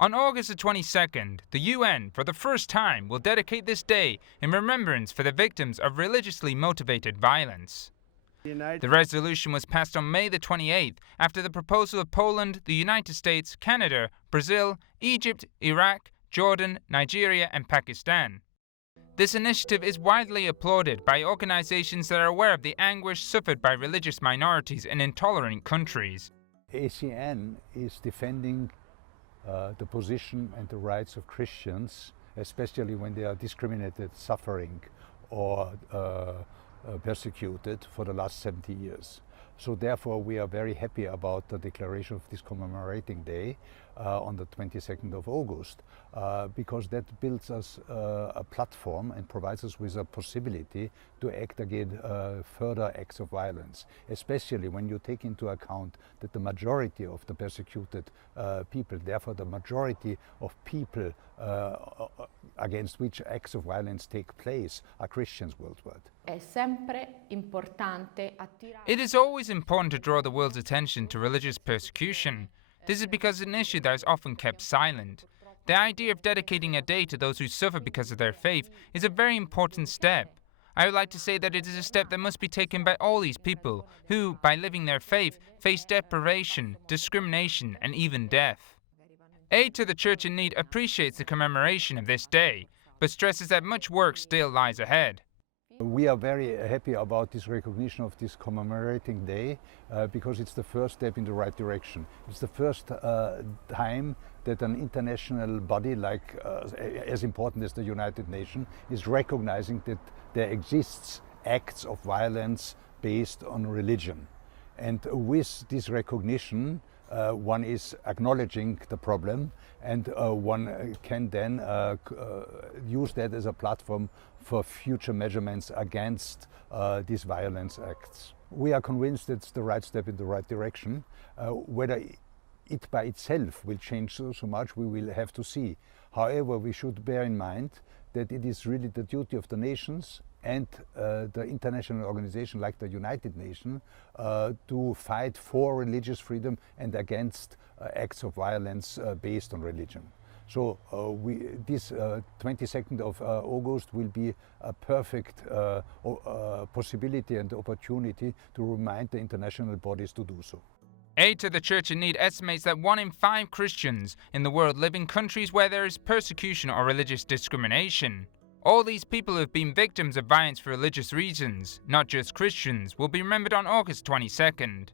On August the 22nd, the UN, for the first time, will dedicate this day in remembrance for the victims of religiously motivated violence. The resolution was passed on May the 28th after the proposal of Poland, the United States, Canada, Brazil, Egypt, Iraq, Jordan, Nigeria and Pakistan. This initiative is widely applauded by organizations that are aware of the anguish suffered by religious minorities in intolerant countries. ACN is defending the position and the rights of Christians, especially when they are discriminated, suffering or persecuted for the last 70 years. So therefore we are very happy about the declaration of this commemorating day on the 22nd of August because that builds us a platform and provides us with a possibility to act against further acts of violence, especially when you take into account that the majority of the persecuted people, therefore the majority of people against which acts of violence take place are Christians worldwide. It is always important to draw the world's attention to religious persecution. This is because it's an issue that is often kept silent. The idea of dedicating a day to those who suffer because of their faith is a very important step. I would like to say that it is a step that must be taken by all these people who, by living their faith, face deprivation, discrimination and even death. Aid to the Church in Need appreciates the commemoration of this day, but stresses that much work still lies ahead. We are very happy about this recognition of this commemorating day because it's the first step in the right direction. It's the first time that an international body like as important as the United Nations is recognizing that there exists acts of violence based on religion. And with this recognition one is acknowledging the problem and one can then use that as a platform for future measurements against these violence acts. We are convinced it's the right step in the right direction. Whether it by itself will change so much, we will have to see. However, we should bear in mind that it is really the duty of the nations and the international organization like the United Nations to fight for religious freedom and against acts of violence based on religion. So this 22nd of August will be a perfect possibility and opportunity to remind the international bodies to do so. Aid to the Church in Need estimates that 1 in 5 Christians in the world live in countries where there is persecution or religious discrimination. All these people who have been victims of violence for religious reasons, not just Christians, will be remembered on August 22nd.